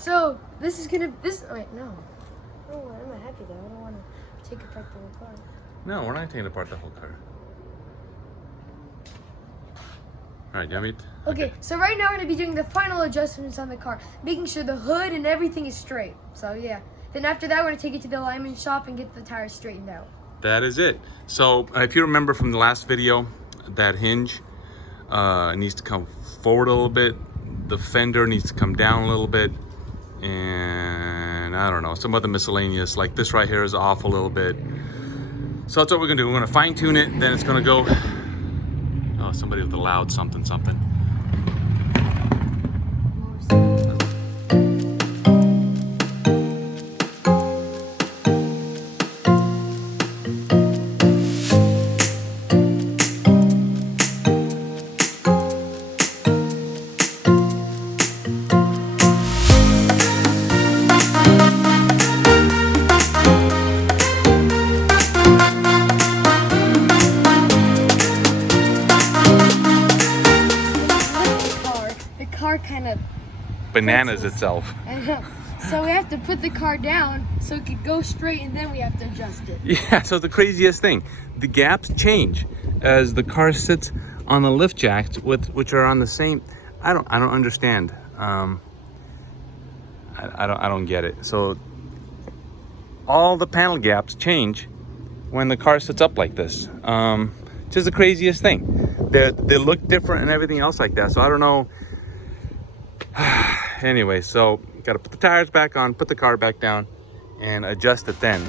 So this is gonna wait, no. Oh, I'm not happy though. I don't want to take apart the whole car. No, we're not taking apart the whole car. All right, you want me to? Okay, so right now we're gonna be doing the final adjustments on the car, making sure the hood and everything is straight. So yeah. Then after that, we're gonna take it to the alignment shop and get the tires straightened out. That is it. So if you remember from the last video, that hinge needs to come forward a little bit. The fender needs to come down a little bit. And I don't know, some other miscellaneous, like this right here is off a little bit. So that's what we're gonna do. We're gonna fine tune it, then it's gonna go. Oh, somebody with a loud something. Kind of Bananas itself. So we have to put the car down so it could go straight, and then we have to adjust it. Yeah, so the craziest thing, the gaps change as the car sits on the lift jacks, which are on the same. I don't understand. I don't get it. So all the panel gaps change when the car sits up like this. Just the craziest thing. They look different and everything else like that. So I don't know. Anyway, so got to put the tires back on, put the car back down, and adjust it then.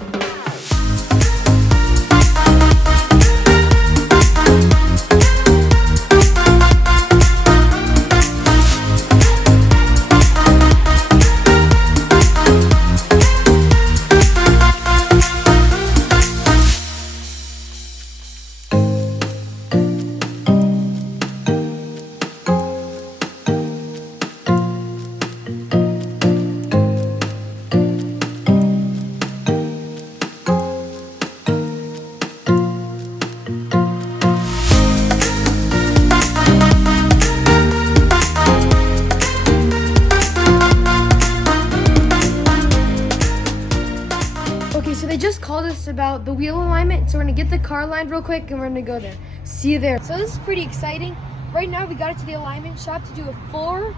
Okay, so they just called us about the wheel alignment, so we're gonna get the car aligned real quick and we're gonna go there. See you there. So this is pretty exciting. Right now we got it to the alignment shop to do a full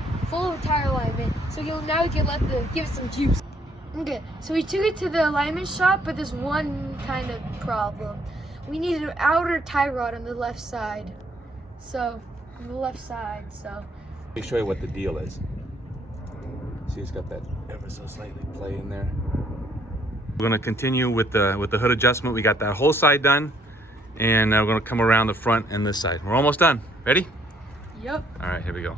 tire alignment. So now we can give it some juice. Okay, so we took it to the alignment shop, but there's one kind of problem. We need an outer tie rod on the left side. So Let me show you what the deal is. See, it's got that ever so slightly play in there. We're gonna continue with the hood adjustment. We got that whole side done, and we're gonna come around the front and this side. We're almost done. Ready? Yep. All right, here we go.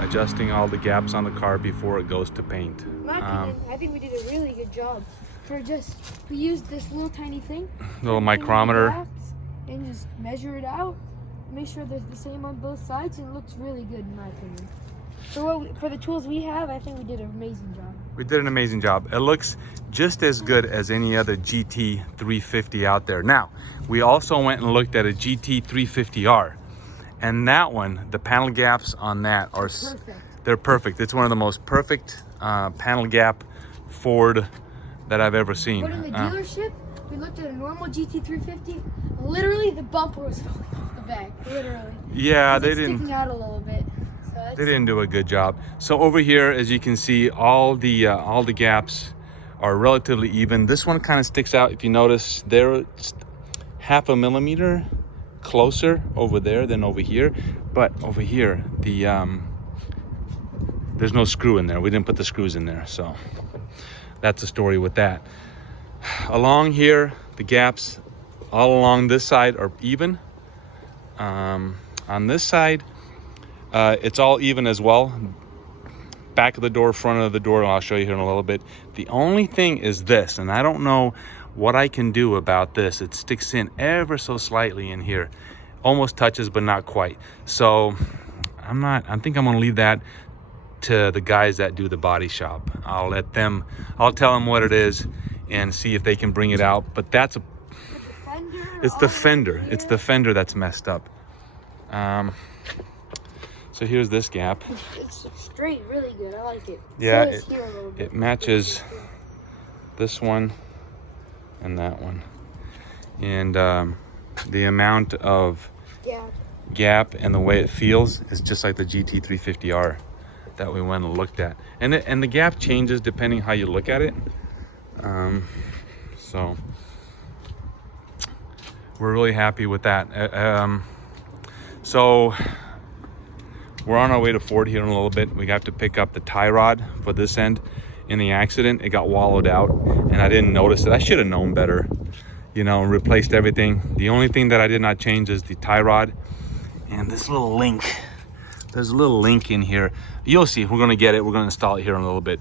Adjusting all the gaps on the car before it goes to paint. In my opinion, I think we did a really good job. We used this little tiny thing. Little micrometer. And just measure it out. Make sure they're the same on both sides, and it looks really good in my opinion. For the tools we have, I think we did an amazing job. We did an amazing job. It looks just as good as any other GT350 out there. Now, we also went and looked at a GT350R. And that one, the panel gaps on that are perfect. They're perfect. It's one of the most perfect panel gap Ford that I've ever seen. But in the dealership, we looked at a normal GT350. Literally, the bumper was falling off the back. Literally. Yeah, they didn't. Sticking out a little bit. So they didn't do a good job. So over here, as you can see, all the gaps are relatively even. This one kind of sticks out. If you notice, they're half a millimeter closer over there than over here, but over here there's no screw in there. We didn't put the screws in there, so that's the story with that. Along here, the gaps all along this side are even. On this side, it's all even as well. Back of the door, front of the door, I'll show you here in a little bit. The only thing is this, and I don't know what I can do about this. It sticks in ever so slightly in here. Almost touches, but not quite. So I think I'm gonna leave that to the guys that do the body shop. I'll tell them what it is and see if they can bring it out. But it's the fender. It's the fender that's messed up. So here's this gap. It's straight, really good. I like it. Yeah, So it matches this one and that one. And the amount of gap and the way it feels is just like the GT350R that we went and looked at. And the gap changes depending how you look at it. So we're really happy with that. So we're on our way to Ford here in a little bit. We have to pick up the tie rod for this end. In the accident, it got wallowed out, and I didn't notice it. I should have known better, you know, and replaced everything. The only thing that I did not change is the tie rod and this little link. There's a little link in here. You'll see. We're going to get it. We're going to install it here in a little bit,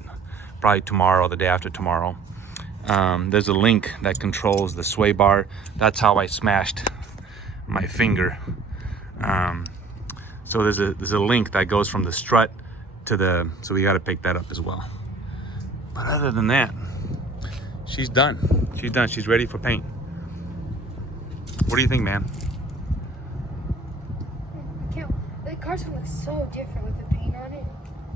probably tomorrow or the day after tomorrow. There's a link that controls the sway bar. That's how I smashed my finger. So there's a link that goes from the strut to so we got to pick that up as well. But other than that, she's done. She's done. She's ready for paint. What do you think, man? The car's gonna look so different with the paint on it.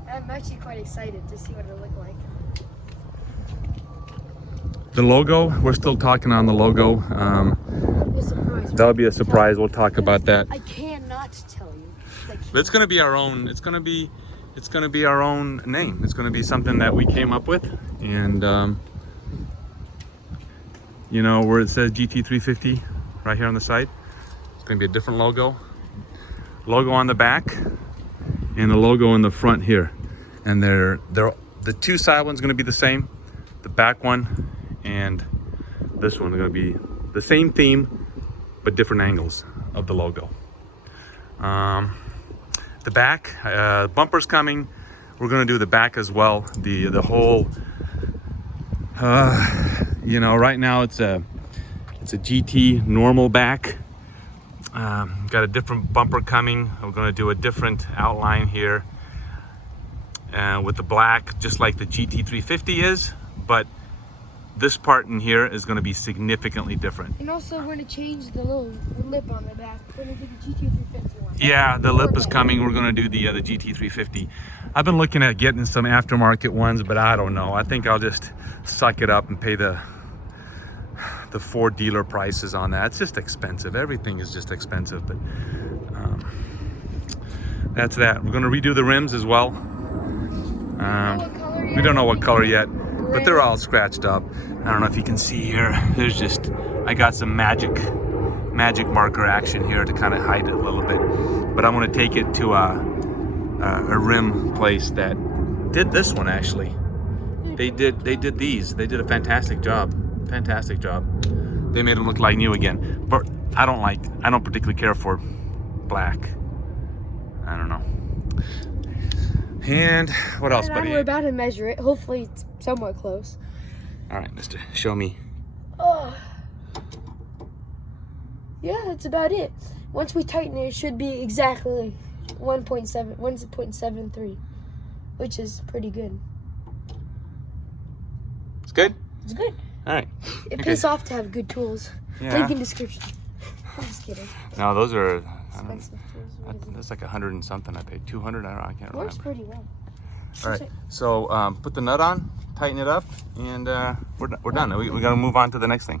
I'm actually quite excited to see what it'll look like. The logo, we're still talking on the logo. That'll be a surprise. We'll talk about that. I cannot tell you. But it's gonna be our own. It's gonna be our own name. It's gonna be something that we came up with, and you know, where it says GT350 right here on the side, it's gonna be a different logo on the back, and a logo in the front here. And the two side ones gonna be the same. The back one and this one are gonna be the same theme, but different angles of the logo. The back, bumper's coming. We're gonna do the back as well. The whole, you know, right now it's a GT normal back. Got a different bumper coming. We're gonna do a different outline here with the black, just like the GT350 is, but this part in here is going to be significantly different. And also we're going to change the lip on the back. We're going to do the GT350 one. Yeah, the lip is coming. We're going to do the GT350. I've been looking at getting some aftermarket ones, but I don't know. I think I'll just suck it up and pay the Ford dealer prices on that. It's just expensive. Everything is just expensive, but that's that. We're going to redo the rims as well. We don't know what color yet, but they're all scratched up. I don't know if you can see here. I got some magic marker action here to kind of hide it a little bit. But I'm going to take it to a rim place that did this one actually. They did these. They did a fantastic job. Fantastic job. They made them look like new again. But I don't particularly care for black. I don't know. And what else, buddy? We're about to measure it. Hopefully it's somewhat close. All right, mister, show me. Oh. Yeah, that's about it. Once we tighten it, it should be exactly 1.73, which is pretty good. It's good? It's good. All right. It pays off to have good tools. Yeah. Link in description. I'm just kidding. No, those are Expensive tools. that's like 100 and something. I paid 200. I can't Works remember. pretty well. All right. So put the nut on, tighten it up, and we're done. We got to move on to the next thing.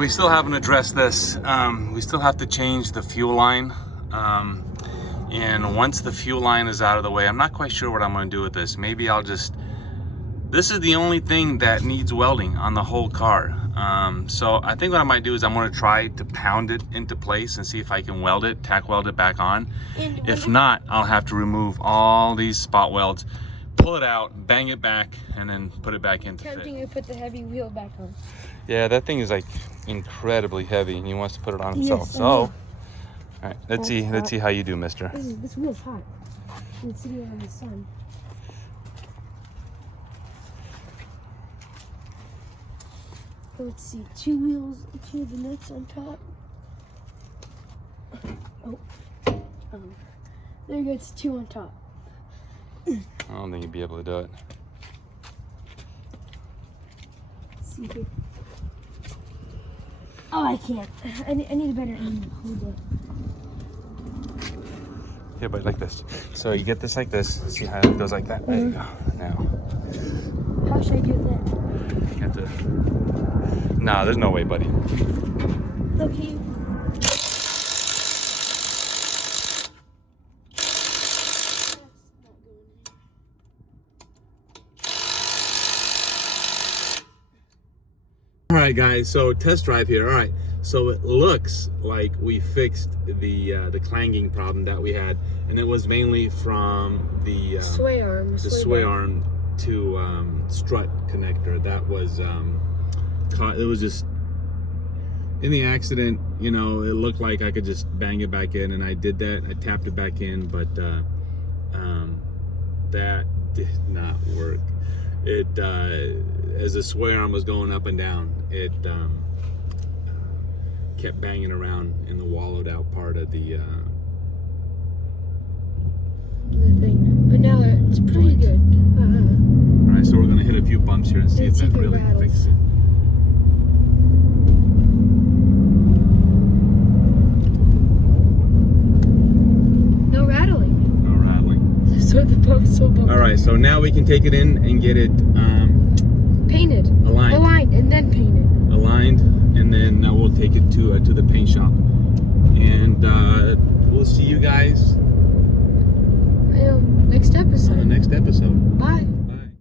we still haven't addressed this. We still have to change the fuel line. And once the fuel line is out of the way, I'm not quite sure what I'm going to do with this. Maybe I'll just... This is the only thing that needs welding on the whole car. So I think what I might do is I'm going to try to pound it into place and see if I can weld it, tack weld it back on. If not, I'll have to remove all these spot welds, pull it out, bang it back, and then put it back in to fit. Tempting to put the heavy wheel back on. Yeah, that thing is like incredibly heavy, and he wants to put it on himself. Yes, so, all right, let's see how you do, mister. This wheel's hot. It's sitting on the sun. Let's see, two of the nuts on top. There you go, it's two on top. I don't think you'd be able to do it. Let's see here. Oh, I can't. I need a better angle. Hold on. Yeah, but like this. So you get this like this. See how it goes like that? There you go. Now. How should I do that? You have to... Nah, there's no way, buddy. Okay. All right, guys, so test drive here. All right, so it looks like we fixed the clanging problem that we had, and it was mainly from the sway arm. The sway arm to strut connector. That was it was just in the accident. You know, it looked like I could just bang it back in, and I did that. I tapped it back in, but that did not work. It as the sway arm was going up and down, it kept banging around in the wallowed out part of the thing. But now it's pretty good. All right, so we're gonna hit a few bumps here and see if that really fixes it. No rattling. No rattling. So the bump's so bumpy. All right, so now we can take it in and get it painted. Aligned. Aligned and then painted. Aligned, and then we'll take it to the paint shop, and we'll see you guys Next episode. on the next episode. Bye.